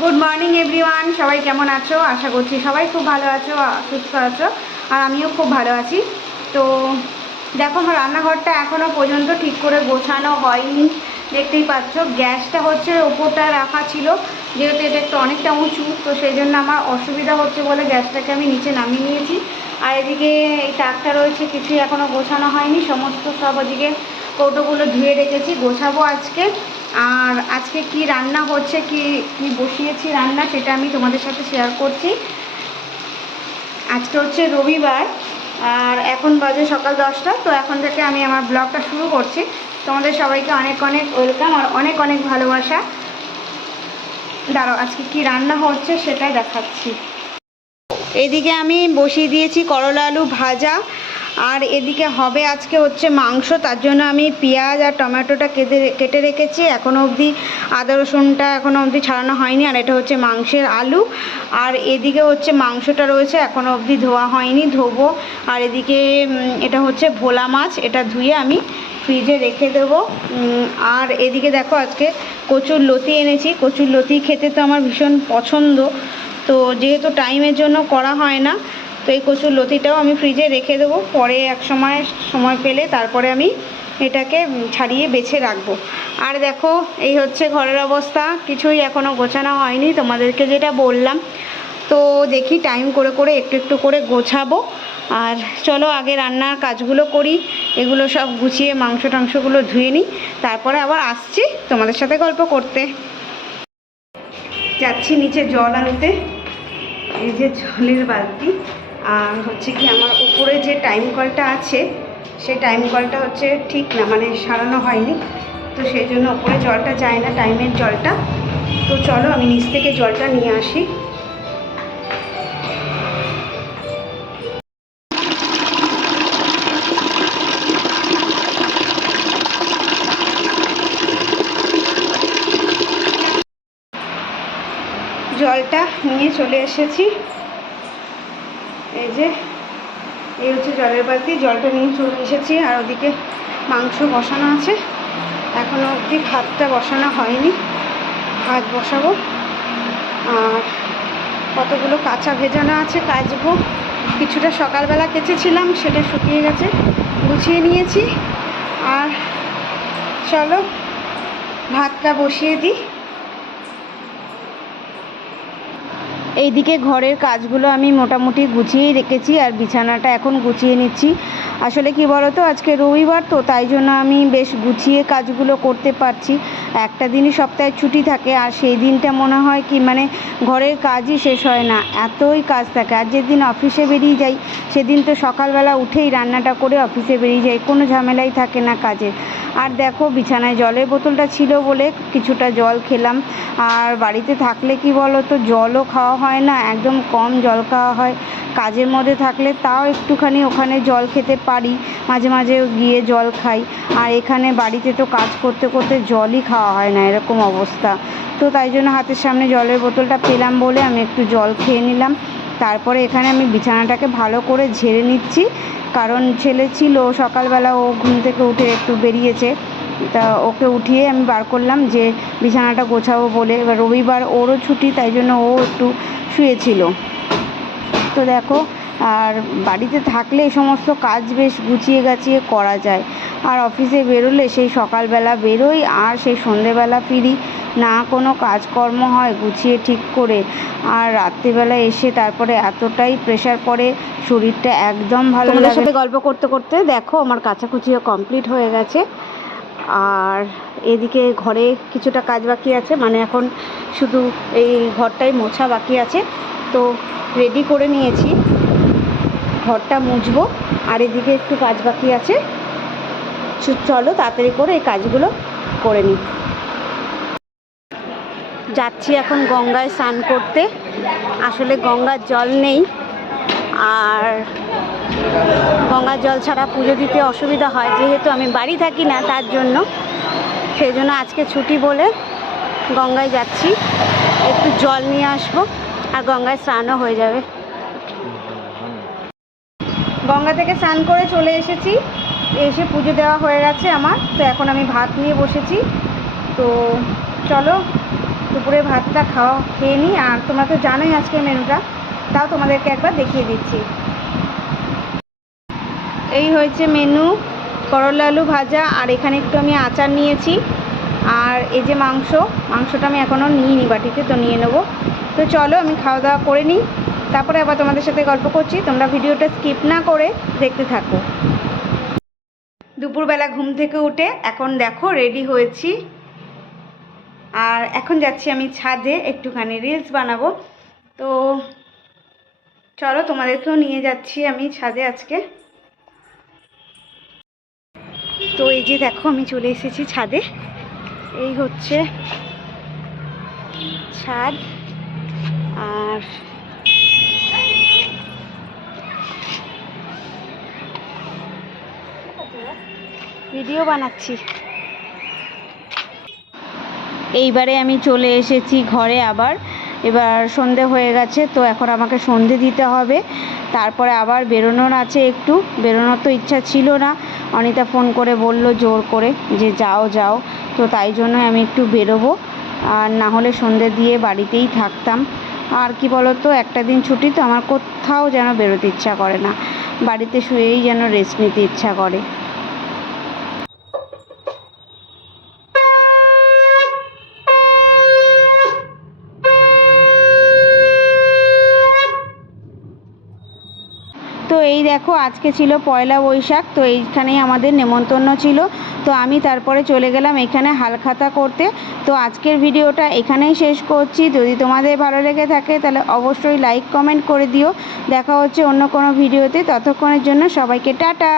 Good morning everyone সবাই কেমন আছো? আশা করছি সবাই খুব ভালো আছো, সুস্থ আছো, আর আমিও খুব ভালো আছি। তো দেখো, আমার রান্নাঘরটা এখনও পর্যন্ত ঠিক করে গোছানো হয়নি। দেখতেই পাচ্ছ, গ্যাসটা হচ্ছে ওপরটা রাখা ছিল, যেহেতু এটা একটু অনেকটা উঁচু, তো সেই জন্য আমার অসুবিধা হচ্ছে বলে গ্যাসটাকে আমি নিচে নামিয়ে নিয়েছি। আর এদিকে এই তাকটা রয়েছে, কিছুই এখনও গোছানো হয়নি। সমস্ত সব ওদিকে কৌটোগুলো ধুয়ে রেখেছি। গোছাবো আজকে। আর আজকে কি রান্না হচ্ছে, কি কি বসিয়েছি রান্না সেটা আমি তোমাদের সাথে শেয়ার করছি। আজকে হচ্ছে রবিবার, আর এখন বাজে সকাল দশটা, তো এখন থেকে আমি আমার ব্লগটা শুরু করছি। তোমাদের সবাইকে অনেক অনেক ওয়েলকাম আর অনেক অনেক ভালোবাসা। দাঁড়াও, আজকে কি রান্না হচ্ছে সেটাই দেখাচ্ছি। এদিকে আমি বসিয়ে দিয়েছি করলা আলু ভাজা আর এদিকে হবে আজকে হচ্ছে মাংস, তার জন্য আমি পেঁয়াজ আর টমেটোটা কেটে কেটে রেখেছি। এখনও অবধি আদা রসুনটা এখনও অবধি ছাড়ানো হয়নি, আর এটা হচ্ছে মাংসের আলু। আর এদিকে হচ্ছে মাংসটা রয়েছে এখনও অবধি ধোয়া হয়নি, ধোবো। আর এদিকে এটা হচ্ছে ভোলা মাছ, এটা ধুয়ে আমি ফ্রিজে রেখে দেবো। আর এদিকে দেখো আজকে কচুর লতি এনেছি। কচুর লতি খেতে তো আমার ভীষণ পছন্দ। তো যেহেতু টাইমের জন্য করা হয় না তো এই কচুর লতিটাও আমি ফ্রিজে রেখে দেবো। পরে এক সময় সময় পেলে তারপরে আমি এটাকে ছাড়িয়ে বেছে রাখব। আর দেখো, এই হচ্ছে ঘরের অবস্থা। কিছুই এখনও গোছানো হয়নি। তোমাদেরকে যেটা বললাম, তো দেখি টাইম করে করে একটু একটু করে গোছাবো। আর চলো, আগে রান্নার কাজগুলো করি। এগুলো সব গুছিয়ে মাংস টাংসগুলো ধুয়ে নিই। তারপরে আবার আসছি তোমাদের সাথে গল্প করতে। যাচ্ছি নিচে জল আনতে। এই যে জলের বালতি। হচ্ছে কি আমার উপরে যে টাইম কলটা আছে, সেই টাইম কলটা হচ্ছে ঠিক না মানে সারানো হয়নি। তো সেই জন্য উপরে জলটা যায় না টাইমের জলটা। তো চলো আমি নিচ থেকে জলটা নিয়ে আসি। জলটা নিয়ে চলে এসেছি। এই যে, এই হচ্ছে জলের বালতি, জলটা নিয়ে চলে এসেছি আর ওদিকে মাংস বসানো আছে। এখনও অবধি ভাতটা বসানো হয়নি। ভাত বসাবো। আর কতগুলো কাঁচা ভেজানো আছে কাচবো। কিছুটা সকালবেলা কেচেছিলাম, সেটা শুকিয়ে গেছে, গুছিয়ে নিয়েছি। আর চলো, ভাতটা বসিয়ে দিই। এইদিকে ঘরের কাজগুলো আমি মোটামুটি গুছিয়েই রেখেছি আর বিছানাটা এখন গুছিয়ে নিচ্ছি। আসলে কি বলো তো আজকে রবিবার তো, তাই জন্য আমি বেশ গুছিয়ে কাজগুলো করতে পারছি। একটা দিনই সপ্তাহে ছুটি থাকে আর সেই দিনটা মনে হয় কি মানে ঘরের কাজই শেষ হয় না, এতই কাজ থাকে। আর যেদিন অফিসে বেরিয়ে যাই, সেদিন তো সকালবেলা উঠেই রান্নাটা করে অফিসে বেরিয়ে যাই, কোনো ঝামেলাই থাকে না কাজে আর দেখো, বিছানায় জলের বোতলটা ছিল বলে কিছুটা জল খেলাম। আর বাড়িতে থাকলে কি বলো তো জলও খাওয়া হয় না, একদম কম জল খাওয়া হয়। কাজের মধ্যে থাকলে তাও একটুখানি ওখানে জল খেতে পারি, মাঝে মাঝে গিয়ে জল খাই। আর এখানে বাড়িতে তো কাজ করতে করতে জলই খাওয়া হয় না, এরকম অবস্থা। তো তাই জন্য হাতের সামনে জলের বোতলটা পেলাম বলে আমি একটু জল খেয়ে নিলাম। তারপরে এখানে আমি বিছানাটাকে ভালো করে ঝেড়ে নিচ্ছি। কারণ ছেলে ছিল, সকালবেলা ও ঘুম থেকে উঠে একটু বেরিয়েছে। তা ওকে উঠিয়ে আমি বার করলাম যে বিছানাটা গোছাবো বলে। এবার রবিবার ওরও ছুটি তাই জন্য ও একটু শুয়েছিল। তো দেখো আর বাড়িতে থাকলে এই সমস্ত কাজ বেশ গুছিয়ে গাছিয়ে করা যায়। আর অফিসে বেরোলে সেই সকালবেলা বেরোই আর সেই সন্ধেবেলা ফিরি। না কোনো কাজকর্ম হয় গুছিয়ে ঠিক করে। আর রাত্রিবেলা এসে তারপরে এতটাই প্রেশার পড়ে শরীরটা একদম ভালো লাগে সাথে গল্প করতে করতে দেখো আমার কাচাকুচিও কমপ্লিট হয়ে গেছে। আর এদিকে ঘরে কিছুটা কাজ বাকি আছে মানে এখন শুধু এই ঘরটাই মোছা বাকি আছে। তো রেডি করে নিয়েছি। ঘরটা মুছবো, আর এদিকে একটু কাজ বাকি আছে। চলো তাড়াতাড়ি করে এই কাজগুলো করে নিই। যাচ্ছি এখন গঙ্গায় স্নান করতে। আসলে গঙ্গার জল নেই। আর গঙ্গার জল ছাড়া পুজো দিতে অসুবিধা হয়। যেহেতু আমি বাড়ি থাকি না, তার জন্য সেই জন্য আজকে ছুটি বলে গঙ্গায় যাচ্ছি। একটু জল নিয়ে আসব আর গঙ্গায় স্নানও হয়ে যাবে। গঙ্গা থেকে স্নান করে চলে এসেছি। এসে পুজো দেওয়া হয়ে গেছে আমার। তো এখন আমি ভাত নিয়ে বসেছি। তো চলো, দুপুরে ভাতটা খাওয়া খেয়ে নিই। আর তোমরা তো জানোই আজকে মেনুটা। তাও তোমাদেরকে একবার দেখিয়ে দিচ্ছি। এই হয়েছে মেনু, করলা আলু ভাজা, আর এখানে একটু আমি আচার নিয়েছি। আর এই যে মাংস, মাংসটা আমি এখনও নিয়ে নিইনি বাটিতে, তো নিয়ে নেব। তো চলো, আমি খাওয়া দাওয়া করে নিই। তারপরে আবার তোমাদের সাথে গল্প করছি। তোমরা ভিডিওটা স্কিপ না করে দেখতে থাকো। দুপুরবেলা ঘুম থেকে উঠে এখন দেখো, রেডি হয়েছি। আর এখন যাচ্ছি আমি ছাদে, একটুখানি রিলস বানাবো। তো চলো, তোমাদেরকেও নিয়ে যাচ্ছি আমি ছাদে আজকে। তো এই যে দেখো, আমি চলে এসেছি ছাদে। এই হচ্ছে ছাদ। আর ভিডিও বানাচ্ছি। এইবারে আমি চলে এসেছি ঘরে আবার। এবার সন্ধে হয়ে গেছে, তো এখন আমাকে সন্ধে দিতে হবে। তারপরে আবার বেরোনোর আছে একটু। বেরোনোর তো ইচ্ছা ছিল না। অনিতা ফোন করে বলল জোর করে যে যাও যাও। তো তাই জন্য আমি একটু বেরোবো। আর না হলে সন্ধে দিয়ে বাড়িতেই থাকতাম। আর কি বলো তো একটা দিন ছুটি তো আমার কোথাও যেন বেরোতে ইচ্ছা করে না। বাড়িতে শুয়েই যেন রেস্ট নিতে ইচ্ছা করে তো এই দেখো, আজকে ছিল পয়লা বৈশাখ, তো এইখানেই আমাদের নেমন্তন্ন ছিল। তো আমি তারপরে চলে গেলাম এখানে হালখাতা করতে। তো আজকের ভিডিওটা এখানেই শেষ করছি। যদি তোমাদের ভালো লেগে থাকে, তাহলে অবশ্যই লাইক কমেন্ট করে দিও। দেখা হচ্ছে অন্য কোনো ভিডিওতে। ততক্ষণের জন্য সবাইকে টাটা!